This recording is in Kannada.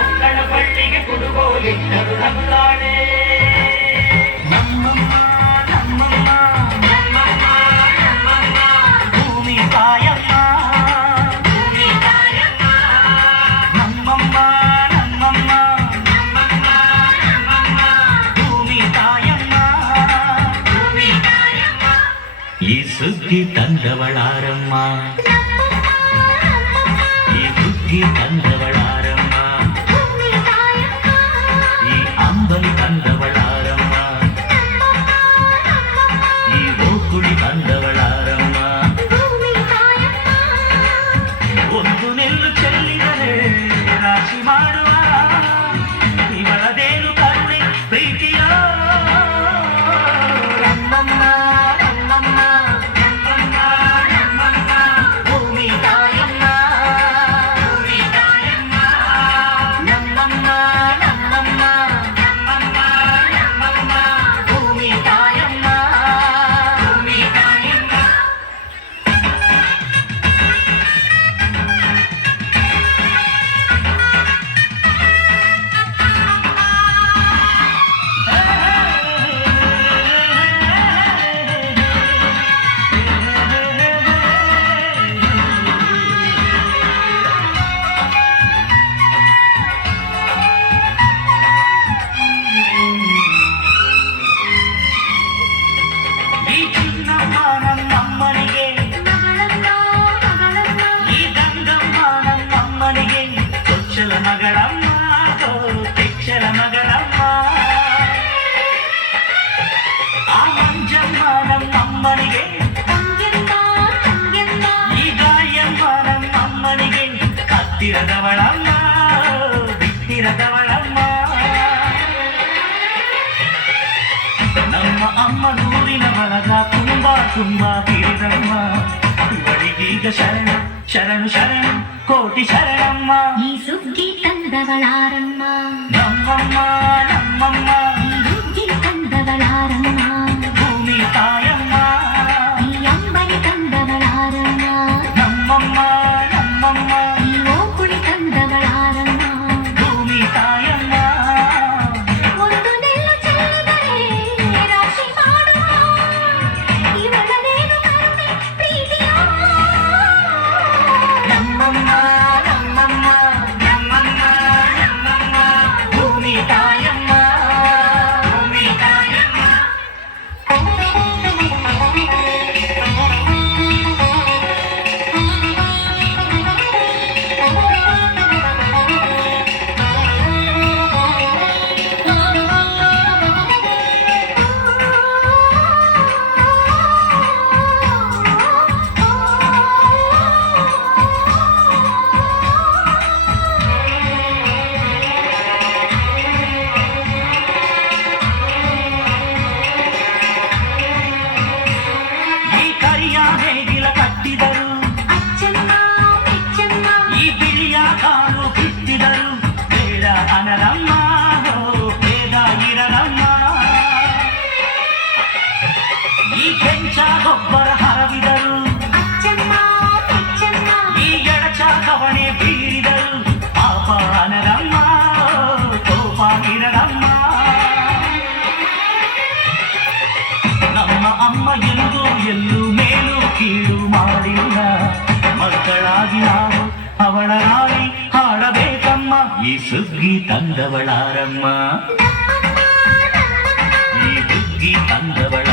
ಒಕ್ಕಳ ಬಳ್ಳಿಗೆ ಕುಡುಗೋಲಿಟ್ಟರು ನಗುತ್ತಾಳೆ. ನಮ್ಮಮ್ಮ ನಮ್ಮಮ್ಮ ನಮ್ಮಮ್ಮ ನಮ್ಮಮ್ಮ ಭೂಮಿ ತಾಯಮ್ಮ ಭೂಮಿ ತಾಯಮ್ಮ ನಮ್ಮಮ್ಮ ನಮ್ಮಮ್ಮ ನಮ್ಮಮ್ಮ ನಮ್ಮಮ್ಮ ಭೂಮಿ ತಾಯಮ್ಮ ಭೂಮಿ ತಾಯಮ್ಮ. ಈ ಸುದ್ದಿ ತಂದವಳಾರಮ್ಮ ಈ ಬುದ್ಧಿ ತಂದವಳಾರಮ್ಮ ಈ ಅಂಬಲಿ ತಂದವಳಾರಮ್ಮ ಈ ಗೋಕುಳಿ ತಂದವಳಾರಮ್ಮ. ಒಂದು ನೆಲ್ಲು ಚೆಲ್ಲಿದರೆ ರಾಶಿ ಮಾಡುವ ಇವಳದೇನು ಕರುಣೆ ಪ್ರೀತಿಯ ನಮ್ಮಮ್ಮ ನಮ್ಮಮ್ಮ ನಮ್ಮಮ್ಮ ನಮ್ಮಮ್ಮ ಭೂಮಿ ತಾಯಮ್ಮ ಭೂಮಿ ತಾಯಮ್ಮ ನಮ್ಮಮ್ಮ ನಮ್ಮಮ್ಮ ನಮ್ಮಮ್ಮ ನಮ್ಮಮ್ಮ ಭೂಮಿ ತಾಯಮ್ಮ ಭೂಮಿ ತಾಯಮ್ಮ. ಈ ಚಿನ್ನಮ್ಮ ನಮ್ಮಮ್ಮನಿಗೆ ಈ ಗಂಗಮ್ಮ ನಮ್ಮಮ್ಮನಿಗೆ ಚೊಚ್ಚಲ ಮಗಳಮ್ಮ ತೆಚ್ಚಲ ಮಗಳಮ್ಮ. ಆ ಮಂಜಮ್ಮ ನಮ್ಮಮ್ಮನಿಗೆ ಈ ಗಾಯಮ್ಮ ನಮ್ಮಮ್ಮನಿಗೆ ಹತ್ತಿರದವಳಮ್ಮ ಬಿತ್ತಿರದವಳಮ್ಮ. ನಮ್ಮ ಅಮ್ಮ ನೂರಿನ ಬಳಗ ತುಂಬಾ ತುಂಬಾ ತೀರಮ್ಮ. ಇವಳಿಗೀಗ ಶರಣು ಶರಣು ಶರಣು ಕೋಟಿ ಶರಣಮ್ಮ. ಈ ಸುಗ್ಗಿ ತಂದವಳಾರಮ್ಮ ನಮ್ಮಮ್ಮ ನಮ್ಮಮ್ಮ ಈ ಹುಗ್ಗಿ ತಂದವಳಾರಮ್ಮ ಭೂಮಿ ತಾಯಮ್ಮ ಈ ಅಂಬಲಿ ತಂದವಳಾರಮ್ಮ ನಮ್ಮಮ್ಮ ನಮ್ಮಮ್ಮ ಈ ಓಕುಳಿ ತಂದವಳಾರಮ್ಮ. ಭೂಮಿ ತಾಯಮ್ಮ. ಒಂದು ನೆಲ್ಲು ಚೆಲ್ಲಿದರೆ ರಾಶಿ ಮಾಡುವ ಇವಳದೇನು ಕರುಣೆ ಪ್ರೀತಿಯ ನಮ್ಮಮ್ಮ ನಮ್ಮಮ್ಮ ನಮ್ಮಮ್ಮ ನಮ್ಮಮ್ಮ ಭೂಮಿ ತಾಯಮ್ಮ ಭೂಮಿ ತಾಯಮ್ಮ. ಈ ಕರಿಯ ನೇಗಿಲ ಕಟ್ಟಿದರು ಅಚ್ಚಮ್ಮ ಮೆಚ್ಚಮ್ಮ ಈ ಬಿಳಿಯ ಕಾಲು ಬಿತ್ತಿದರು ಬೇಡ ಅನರಮ್ಮ ಬೇಡ ಇರಲಮ್ಮ. ಈ ಕೆಂಚ ಗೊಬ್ಬರ ಹರವಿದರು ಅಚ್ಚಮ್ಮ ಮೆಚ್ಚಮ್ಮ ಈ ಎಡಚ ಕವಣೆ ಬೀರಿದರು ಪಾಪ ಅನರಮ್ಮ ಕೋಪ ಇರಲಮ್ಮ. ನಮ್ಮ ಅಮ್ಮ ಎಂದು ಎಲ್ಲೂ ಮೇಲೂ ಕೀಳು ಮಾಡಿಲ್ಲ. ಮಕ್ಕಳಾಗಿ ನಾವು ಅವಳ ನಾಡಿ ಹಾಡಬೇಕಮ್ಮ. ಈ ಸುಗ್ಗಿ ತಂದವಳಾರಮ್ಮ ಈ ಬುದ್ಧಿ ತಂದವಳ